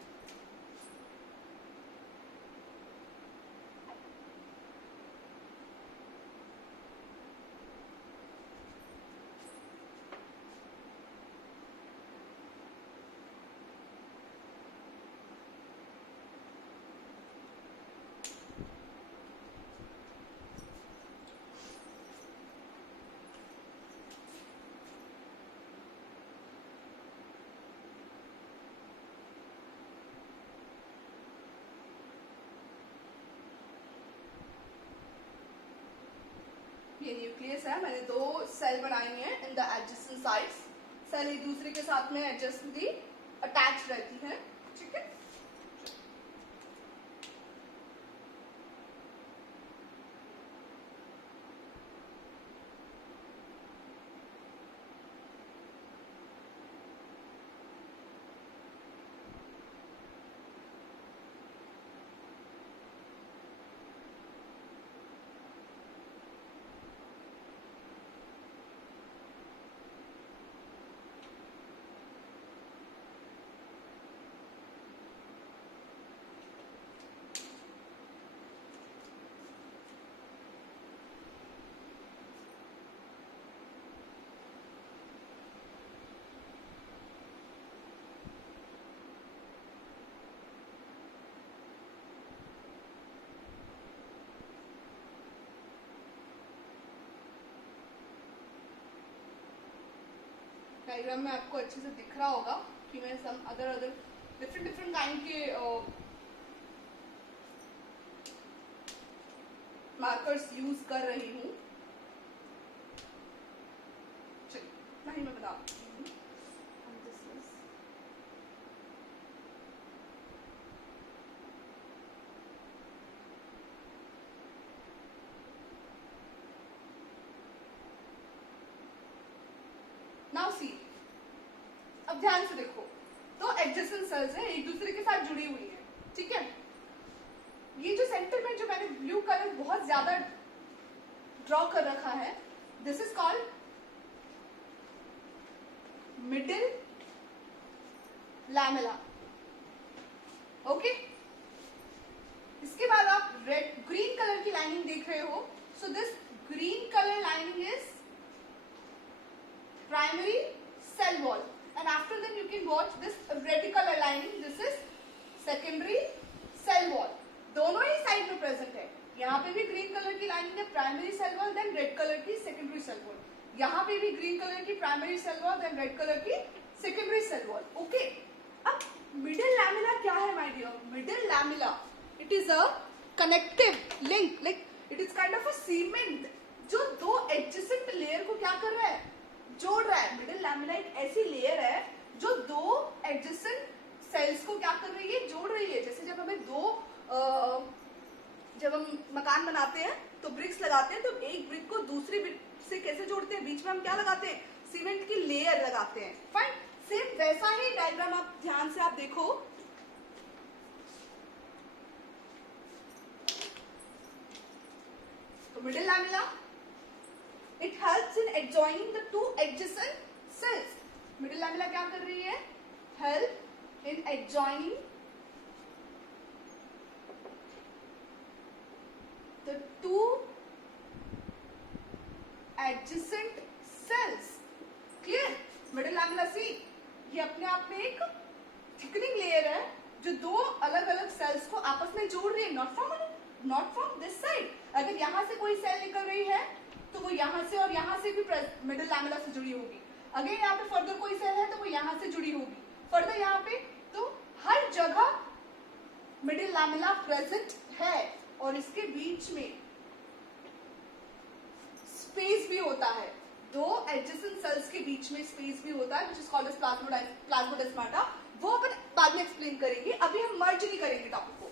ये न्यूक्लियस है, मैंने 2 सेल बनाई हैं in the adjacent sides. Cell एक दूसरे के साथ में एडजेसेंटली अटैच रहती है। ठीक है, डायग्राम में आपको अच्छे से दिख रहा होगा कि मैं सम अदर डिफरेंट काइंड के मार्कर्स यूज कर रही हूँ। चलिए, नहीं मैं बताती हूँ। नाउ सी, अब ध्यान से देखो, 2 एडजेसेंट सेल्स हैं, एक दूसरे के साथ जुड़ी हुई हैं। ठीक है। ये जो सेंटर में जो मैंने ब्लू कलर बहुत ज्यादा ड्रॉ कर रखा है, this is called middle lamella. Okay, इसके बाद आप रेड ग्रीन कलर की लाइनिंग देख रहे हो। So this green colour lining is primary cell wall, and after then you can watch this red colour lining, this is secondary cell wall. दोनों ही side में प्रेजेंट है। यहाँ पे भी ग्रीन कलर की लाइनिंग है, primary cell wall, then red colour की सेकेंडरी सेल वॉल। यहाँ पे भी ग्रीन कलर की primary cell wall, then red colour की सेकेंडरी सेल वॉल। ओके, अब मिडिल लैमेला क्या है my dear? Middle lamella it is a connective link, like it is kind of a cement जो दो एडजेसेंट लेयर को क्या कर रहा है? जोड़ रहा है। मिडिल लैमेला एक ऐसी लेयर है जो दो एडजेसेंट सेल्स को क्या कर रही है? जोड़ रही है। जैसे जब हमें जब हम मकान बनाते हैं तो ब्रिक्स लगाते हैं, तो एक ब्रिक को दूसरी ब्रिक से कैसे जोड़ते हैं? बीच में हम क्या लगाते हैं? सीमेंट की लेयर लगाते हैं। फाइन, सेम वैसा ही डायग्राम आप ध्यान से आप देखो। तो middle lamella it helps in adjoining the two adjacent sales. Middle lamella क्या कर रही है? Help in adjoining the two adjacent cells. Clear? Middle lamella see, ये अपने आप में एक थिकनिंग लेयर है जो दो अलग अलग सेल्स को आपस में जोड़ रही है, नॉट फ्रॉम दिस साइड। अगर यहाँ से कोई सेल निकल रही है तो वो यहाँ से और यहाँ से भी मिडिल लैमेला से जुड़ी होगी। अगर यहाँ पे फर्दर कोई सेल है तो वो यहाँ से जुड़ी होगी, फर्दर यहाँ पे, तो हर जगह मिडिल लैमेला प्रेजेंट है। और इसके बीच में स्पेस भी होता है, दो एडजेसेंट सेल्स के बीच में स्पेस भी होता है, which is called as plasmodesmata. वो अपन बाद में एक्सप्लेन करेंगे, अभी हम मर्ज नहीं करेंगे टॉपिक को।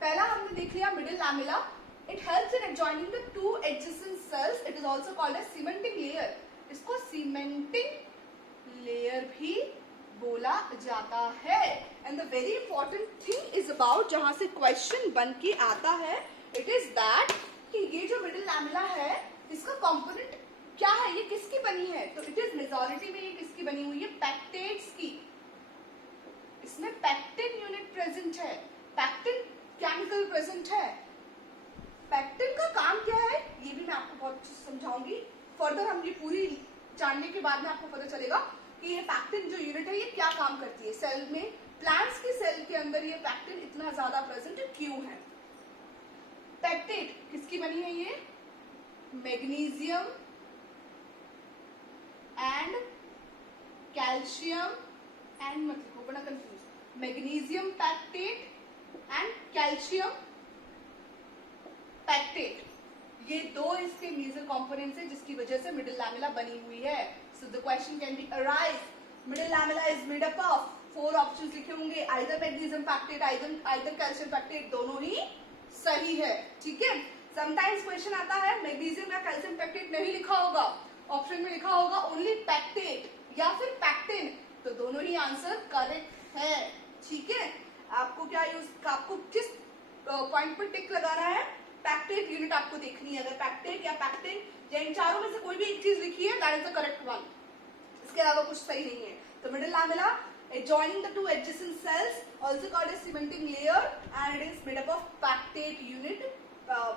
पहला हमने देख लिया middle lamella, it helps in adjoining the two adjacent cells. It is also called as cementing layer. इसको सीमेंटिंग लेयर भी बोला जाता है। And the very important thing is about, जहां से क्वेश्चन बन के आता है, इट इज दैट कि ये जो मिडिल लैमेला है इसका कंपोनेंट क्या है? ये किसकी बनी है? तो इट इज मेजॉरिटी में ये किसकी बनी हुई है? पैक्टेट्स की। इसमें पैक्टिन यूनिट प्रेजेंट है, पैक्टिन केमिकल प्रेजेंट है। पैक्टिन का काम क्या है ये भी मैं आपको बहुत समझाऊंगी। फर्दर हम ये पूरी जानने के बाद में आपको पता चलेगा कि ये पैक्टिन जो यूनिट है ये क्या काम करती है सेल में। प्लांट्स की सेल के अंदर ये पैक्टिन इतना ज्यादा प्रेजेंट क्यों है? पैक्टेट किसकी बनी है? ये मैग्नीशियम एंड कैल्शियम एंड, मत लिखो बड़ा confuse, magnesium pectate and calcium pectate, ये दो इसके मेजर कंपोनेंट्स हैं जिसकी वजह से मिडिल लैमेला बनी हुई है। So the question can be arise, middle lamella is made up of, 4 options लिखे होंगे, either magnesium pectate, either calcium pectate, दोनों ही सही है। ठीक है, समटाइम्स क्वेश्चन आता है मैग्नीशियम या कैल्शियम पैक्टेट नहीं लिखा होगा, ऑप्शन में लिखा होगा ओनली पैक्टेट या फिर पैक्टिन, तो दोनों ही आंसर करेक्ट है। ठीक है, आपको क्या आपको किस पॉइंट पर टिक लगाना है? पैक्टेट यूनिट आपको देखनी है। अगर पैक्टेट या पैक्टिन या इन चारों में से कोई भी एक चीज लिखी है, that is the correct one, इसके अलावा कुछ सही नहीं है। तो middle lamella joining the two adjacent cells, also called as cementing layer, and it is made up of pactate unit,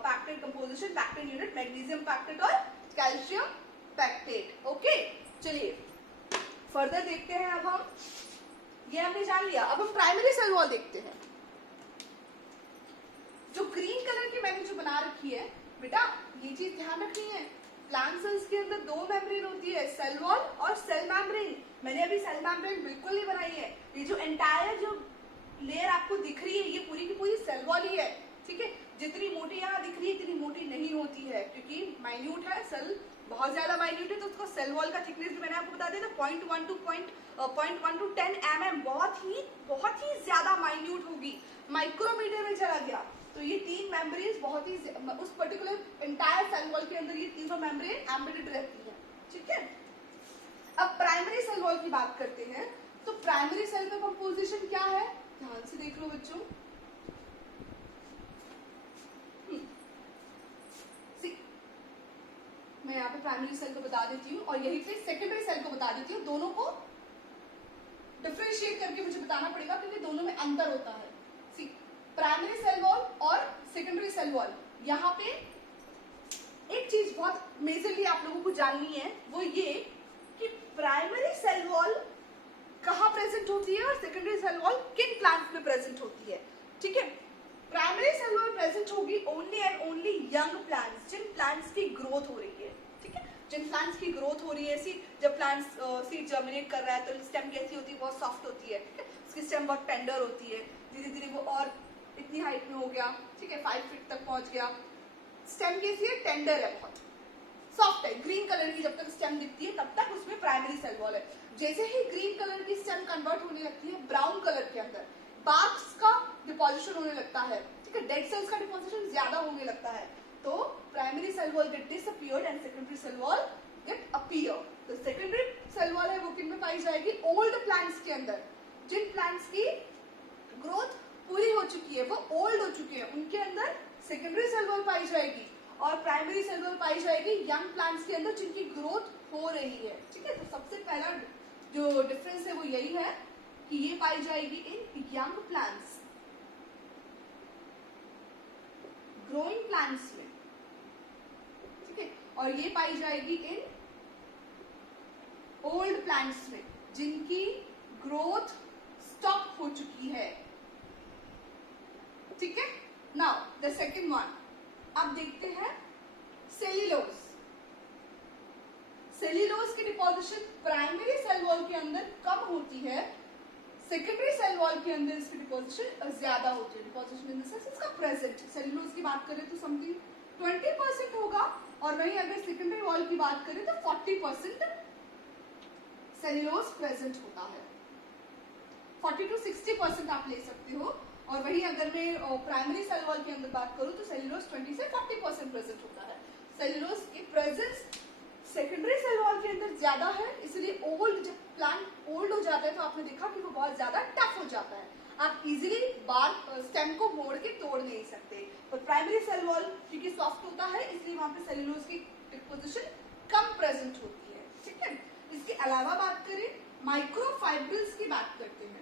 pactate composition, pactate unit, magnesium pactate और calcium pactate. Okay, चलिए further देखते हैं। अब हम ये हमने जान लिया, अब हम प्राइमरी सेल वॉल देखते हैं। जो ग्रीन कलर की मैंने जो बना रखी है बेटा, ये चीज ध्यान रखनी है, प्लांट सेल्स के अंदर दो मेम्ब्रेन होती है, सेल वॉल और सेल मेम्ब्रेन। मैंने अभी सेल मेम्ब्रेन बिल्कुल नहीं बनाई है, ये जो एंटायर जो लेयर आपको दिख रही है ये पूरी की पूरी सेल वॉल ही है। ठीक है, जितनी मोटी यहाँ दिख रही है इतनी मोटी नहीं होती है, क्योंकि माइन्यूट है, सेल बहुत ज्यादा माइन्यूट है, तो उसको सेल वॉल का थिकनेस भी मैंने आपको बता दिया था 0.1 to 10 mm, बहुत ही ज्यादा माइन्यूट होगी, माइक्रोमीटर में चला गया। तो ये तीन मेम्ब्रेन बहुत ही उस पर्टिकुलर एंटायर सेल वॉल के अंदर ये तीनों मेम्ब्रेन एम्बेडेड रहती है। ठीक है, अब प्राइमरी सेल वॉल की बात करते हैं। तो प्राइमरी सेल का कंपोजिशन क्या है, ध्यान से देख लो बच्चों। प्राइमरी सेल को बता देती हूँ और यहीं पे सेकेंडरी सेल को बता देती हूँ। दोनों को डिफरेंशिएट करके मुझे बताना पड़ेगा क्योंकि दोनों में अंतर होता है। सी, प्राइमरी सेल वॉल और सेकेंडरी सेल वॉल, यहाँ पे एक चीज बहुत मेजरली आप लोगों को जाननी है, वो ये कि प्राइमरी सेल वॉल कहाँ प्रेजेंट होती है और सेकेंडरी सेल वॉल किन प्लांट्स में प्रेजेंट होती है। ठीक है, प्राइमरी सेल वॉल प्रेजेंट होगी only and only young plants, जिन प्लांट्स की ग्रोथ हो रही है। ठीक है, जिन प्लांट्स की ग्रोथ हो रही है, जब प्लांट्स सीड जर्मिनेट कर रहा है तो स्टेम कैसी होती है, बहुत सॉफ्ट होती है। ठीक है, उसकी स्टेम बहुत टेंडर होती है, धीरे धीरे वो और इतनी हाइट में हो गया, ठीक है 5 फीट तक पहुंच गया। स्टेम कैसी है, टेंडर है, बहुत सॉफ्ट है, ग्रीन कलर की जब तक स्टेम दिखती है तब तक उसमें प्राइमरी सेल वॉल है। जैसे ही ग्रीन कलर की स्टेम कन्वर्ट होने लगती है ब्राउन कलर के अंदर, बार्क्स का डिपोजिशन होने लगता है, ठीक है, डेड सेल्स का डिपोजिशन ज्यादा होने लगता है, तो primary cell wall get disappeared and secondary cell wall get appear. तो सेकेंडरी सेल वॉल है वो किन में पाई जाएगी, ओल्ड प्लांट्स के अंदर, जिन प्लांट्स की ग्रोथ पूरी हो चुकी है, वो ओल्ड हो चुके हैं, उनके अंदर सेकेंडरी सेल वॉल पाई जाएगी। और प्राइमरी सेल वॉल पाई जाएगी यंग प्लांट्स के अंदर जिनकी ग्रोथ हो रही है। ठीक है, तो सबसे पहला जो डिफरेंस है वो यही है कि ये पाई जाएगी इन यंग प्लांट्स, ग्रोइंग प्लांट्स में। ठीक है, और ये पाई जाएगी इन ओल्ड प्लांट्स में जिनकी ग्रोथ स्टॉप हो चुकी है। ठीक है, नाउ द सेकेंड वन, अब देखते हैं सेल्यूलोज। सेल्यूलोज की डिपोजिशन प्राइमरी सेल वॉल के अंदर कम होती है, सेकेंडरी सेल वॉल के अंदर इसकी डिपोजिशन ज्यादा होती है। डिपोजिशन इन द सेंस इसका प्रेजेंट, सेल्यूलोज की बात करें तो समथिंग 20% होगा, और वहीं अगर सेकेंडरी वॉल की बात करें तो 40% सेल्यूलोज प्रेजेंट होता है। 40 to 60% आप ले सकते हो, और वहीं अगर मैं प्राइमरी सेल वॉल के अंदर बात करूं तो सेल्यूलोज 20 से 40% प्रेजेंट होता है। सेल्यूलोज की प्रेजेंस सेकेंडरी सेल वॉल के अंदर ज्यादा है, इसलिए ओल्ड, जब प्लांट ओल्ड हो जाता है तो आपने देखा कि वो बहुत ज्यादा टफ हो जाता है, आप इजीली स्टेम को मोड़ के तोड़ नहीं सकते। पर प्राइमरी सेल वॉल क्योंकि सॉफ्ट होता है इसलिए वहां पे सेल्यूलोज की डिपोजिशन कम प्रेजेंट होती है। ठीक है, इसके अलावा बात करें माइक्रोफाइब्रिल्स की बात करते हैं।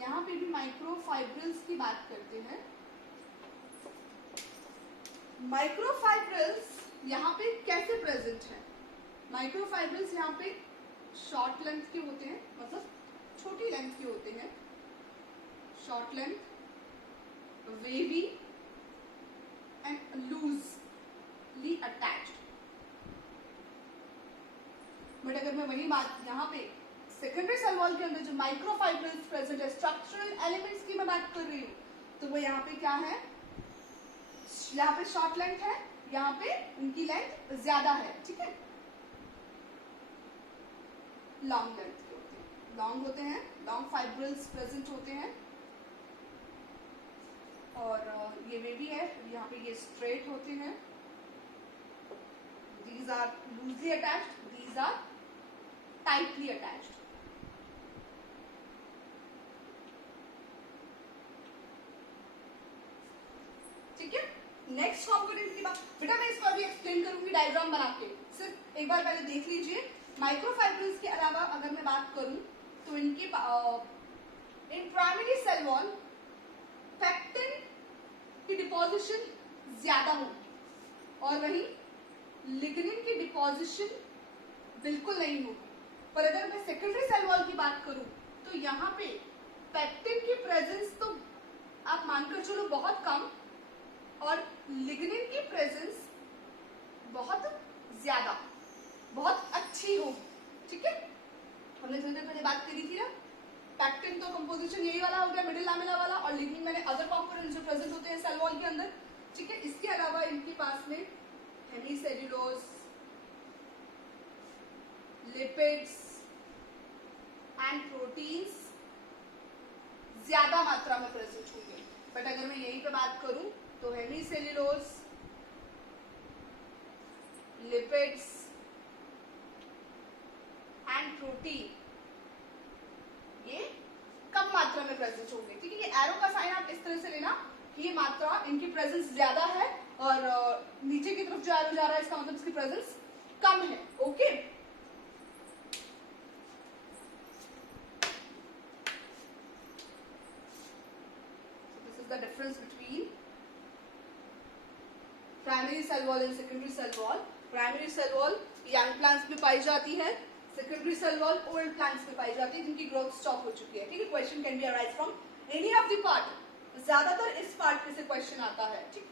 यहाँ पे भी माइक्रोफाइब्रिल्स की बात करते हैं। माइक्रोफाइब्रिल्स यहाँ पे कैसे प्रेजेंट है, माइक्रोफाइब्रिल्स यहाँ पे शॉर्ट लेंथ के होते हैं, मतलब छोटी लेंथ के होते हैं, short length, wavy and loosely attached. But अगर मैं वही बात यहाँ पे सेकेंडरी सेल वॉल के अंदर जो माइक्रोफाइब्रिल्स प्रेजेंट है, स्ट्रक्चरल एलिमेंट्स की मैं बात कर रही हूँ, तो वो यहाँ पे क्या है, यहाँ पे शॉर्ट लेंथ है, यहाँ पे उनकी लेंथ ज्यादा है। ठीक है, लॉन्ग लेंथ के होते हैं, लॉन्ग होते हैं, लॉन्ग फाइब्रिल्स प्रेजेंट होते हैं, और ये वेवी है, यहाँ पे ये स्ट्रेट होते हैं। These are loosely attached, these are tightly attached. ठीक है, नेक्स्ट कंपोनेंट की बात, बेटा मैं इसको अभी एक्सप्लेन करूंगी डायग्राम बना के, सिर्फ एक बार पहले देख लीजिए। माइक्रोफाइब्रिल्स के अलावा अगर मैं बात करूं तो इनकी इन प्राइमरी सेल वॉल पेक्टिन की डिपोजिशन ज्यादा होगी, और वहीं लिग्निन की डिपोजिशन बिल्कुल नहीं होगी। पर अगर मैं सेकेंडरी सेल वॉल की बात करूं तो यहाँ पे पेक्टिन की प्रेजेंस तो आप मानकर चलो बहुत कम, और लिग्निन की प्रेजेंस बहुत ज्यादा, बहुत अच्छी होगी। ठीक है, हमने थोड़ी देर पहले बात करी थी ना, पेक्टिन तो कंपोजिशन यही वाला हो गया, मिडिल लैमेला वाला, और लिग्निन मैंने अदर कंपोनेंट जो प्रेजेंट होते हैं सेल वॉल के अंदर। ठीक है, इसके अलावा इनके पास में हेमीसेल्यूलोज, लिपिड्स एंड प्रोटीन्स ज्यादा मात्रा में प्रेजेंट होंगे। बट अगर मैं यहीं पे बात करूं तो हेमीसेल्यूलोज, लिपिड्स एंड प्रोटीन ये कम मात्रा में प्रेजेंट होंगे। ठीक है, ये एरो का साइन आप इस तरह से लेना कि ये मात्रा, इनकी प्रेजेंस ज्यादा है और नीचे की तरफ जो एरो जा रहा है इसका मतलब इसकी प्रेजेंस कम है. Okay the difference between primary cell wall and secondary cell wall. Primary cell wall young plants में पाई जाती है, secondary cell wall old plants में पाई जाती है जिनकी growth stop हो चुकी है. ठीक है, question can be arise from any of the part. ज्यादातर इस part में से question आता है. ठीक,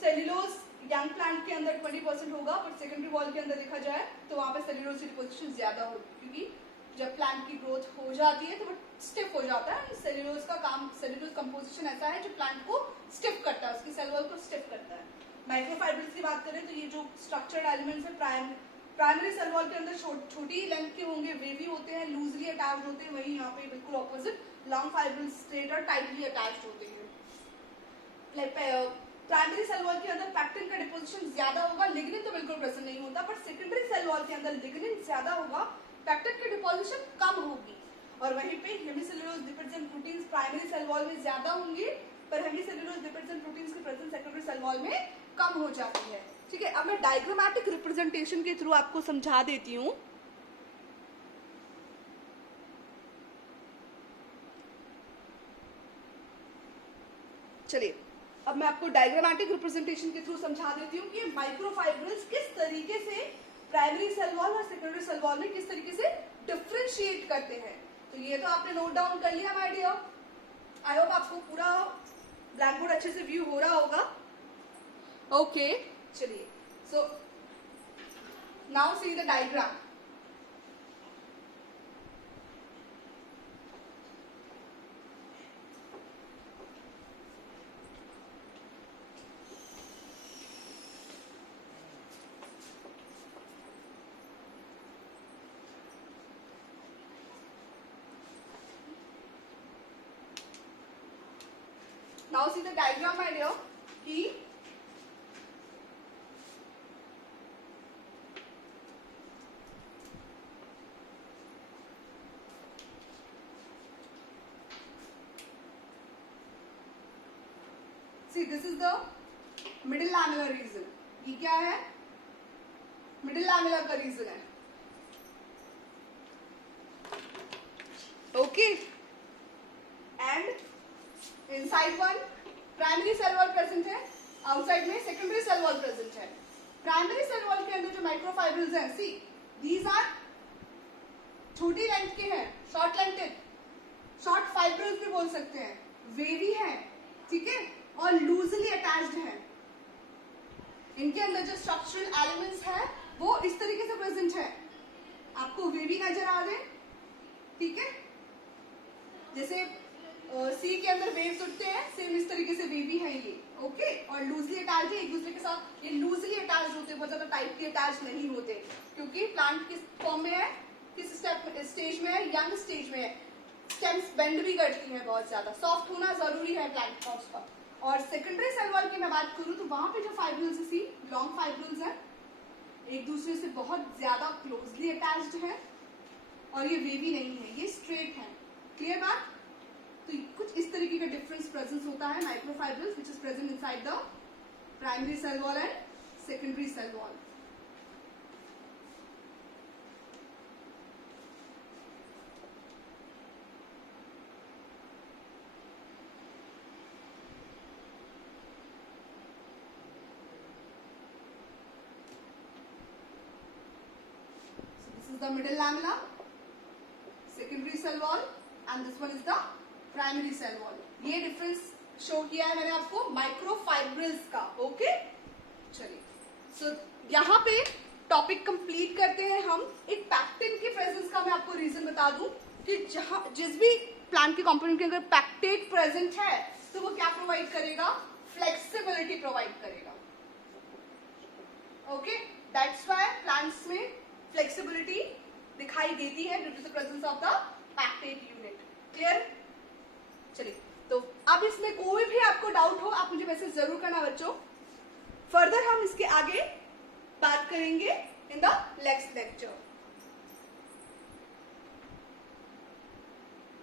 सेल्यूलोज यंग प्लांट के अंदर 20% होगा, बट सेकेंडरी वॉल के अंदर देखा जाए तो वहां पे सेल्यूलोज की डिपोजिशन ज्यादा होगी, क्योंकि जब प्लांट की ग्रोथ हो जाती है तो वो स्टिफ हो जाता है. सेल्यूलोज का काम, सेल्यूलोज कंपोजिशन ऐसा है जो प्लांट को स्टिफ करता है, उसकी सेल वॉल को स्टिफ करता है. माइक्रोफाइब्रिल्स की बात करें तो ये जो स्ट्रक्चर्ड एलिमेंट्स है प्राइमरी सेल वॉल के अंदर छोटी लेंथ के होंगे, वेवी होते हैं, लूजली अटैच्ड होते हैं. वही यहाँ पे बिल्कुल ऑपोजिट लॉन्ग फाइब्रिल्स स्ट्रेट और टाइटली अटैच्ड होते हैं. प्राइमरी सेल वॉल के अंदर पैक्टिन का डिपोजिशन ज्यादा होगा, लिग्निन तो बिल्कुल प्रेजेंट नहीं होता, बट सेकेंडरी सेल वॉल के अंदर लिग्निन ज्यादा होगा, पैक्टिन की डिपोजिशन कम होगी. और वहीं पे hemicellulose lipids and proteins primary cell wall में ज्यादा होंगी, पर हेमीसेल्यूलोज लिपिड्स एंड प्रोटीन्स की प्रेजेंस सेकेंडरी सेल वॉल में कम हो जाती है. ठीक है, अब मैं डायग्रामेटिक रिप्रेजेंटेशन के थ्रू आपको समझा देती हूँ. चलिए, अब मैं आपको डायग्रामेटिक रिप्रेजेंटेशन के थ्रू समझा देती हूँ कि माइक्रोफाइब्रिल्स किस तरीके से प्राइमरी सेल वॉल और सेकेंडरी सेल वॉल में किस तरीके से डिफरेंशिएट करते हैं. तो ये तो आपने नोट डाउन कर लिया माय डियर. आई होप आपको पूरा ब्लैक बोर्ड अच्छे से व्यू हो रहा होगा. ओके, चलिए, so now see the diagram. Now see the diagram, my dear. He see this is the middle lamellar region. ये क्या है? मिडिल लैमेलर का रीजन है. Okay, and inside one primary cell wall present है, outside में secondary cell wall present है. Primary cell wall के अंदर जो माइक्रोफाइब्रिल्स हैं, सी दीज आर छोटी लेंथ के हैं, शॉर्ट लेंथेड, शॉर्ट फाइब्रिल्स भी बोल सकते हैं, वेवी हैं, ठीक है, और लूजली अटैच्ड हैं. इनके अंदर जो स्ट्रक्चरल एलिमेंट्स है वो इस तरीके से प्रेजेंट है. आपको वेवी नजर आ रहे, ठीक है, जैसे सी के अंदर वेव्स उठते हैं, सेम इस तरीके से वेवी है ये. ओके, और लूजली अटैच है एक दूसरे के साथ. ये लूजली अटैच होते हैं, बहुत ज्यादा टाइट के अटैच नहीं होते, क्योंकि प्लांट किस फॉर्म में है, किस स्टेज में है, यंग स्टेज में है. स्टेम्स बेंड भी करती हैं बहुत ज्यादा, सॉफ्ट होना जरूरी है प्लांट पॉट्स का. और सेकेंडरी सेल वॉल की मैं बात करूं तो वहां पे जो फाइब्रिल्स है, सी लॉन्ग फाइब्रिल्स है, एक दूसरे से बहुत ज्यादा क्लोजली अटैच्ड है, और ये वेवी नहीं है, ये स्ट्रेट है. क्लियर बात? तो कुछ इस तरीके का डिफरेंस प्रेजेंस होता है microfibrils which is present inside the primary cell wall and secondary cell wall. The middle lamella, secondary cell wall, and this one is the primary cell wall. ये डिफरेंस शो किया है मैंने आपको microfibrils का. Okay, चलिए, सो यहाँ पे topic complete करते हैं हम. एक पैक्टिन की प्रेजेंस का मैं आपको रीजन बता दूं कि जहाँ जिस भी प्लांट के कंपोनेंट के अंदर पैक्टेट प्रेजेंट है तो वो क्या प्रोवाइड करेगा? फ्लेक्सिबिलिटी प्रोवाइड करेगा. ओके, दैट्स व्हाई प्लांट्स में फ्लेक्सिबिलिटी दिखाई देती है due to the presence of the pectate unit. Clear? चलिए, तो अब इसमें कोई भी आपको डाउट हो आप मुझे मैसेज जरूर करना बच्चों. फर्दर हम इसके आगे बात करेंगे इन द नेक्स्ट लेक्चर.